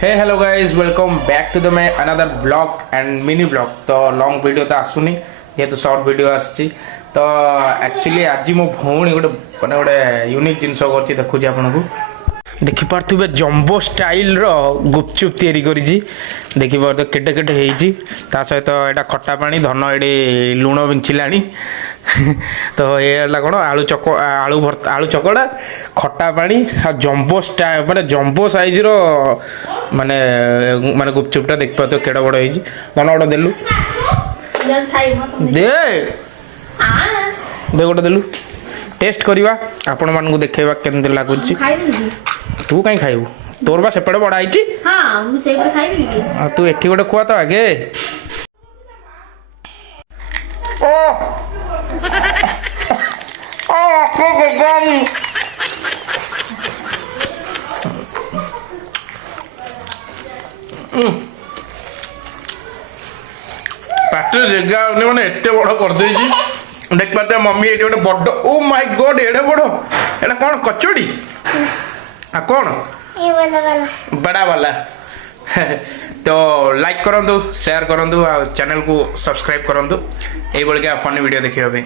Hey hello guys welcome back to the my another blog and mini blog. तो long video तो आसुनी जेहेतु short video आसी। तो एक्चुअली आज मो भौणी गोटे मैंने गोटे यूनिक जिनस कर देखुची आपन को देखिपे जम्बो स्टाइल रो गुपचुप तैयारी करी देखिए केटे केटे होती सहित यहाँ खटा पानी धन ये लुण बिंचिलानी तो ये कौन आलू आलू चकड़ा खटा पानी आ जम्बो स्टाइल माने जम्बो साइज रो माने माने गुपचुपटा देख पाते केड़ा बड़ होती धन गोटे देलु दे दे गोटे देलु टेस्ट करवा आपण मानू देखा केमती लगुच तू कहीं खाइबू तोर बा सेपटे बड़ा आई तू एठी गोटे खुआ तो आगे ओ पाटे जगह मैंने एत बड़ कर देख पाते मम्मी ये गोटे बड़ ओ माय गॉड एडे बड़ एटा कौन कचोड़ी आ कौन बड़ा वाला तो लाइक करंतु शेयर करंतु आ चैनल को सब्सक्राइब करंतु ए बळ के फनी वीडियो देखियो बे।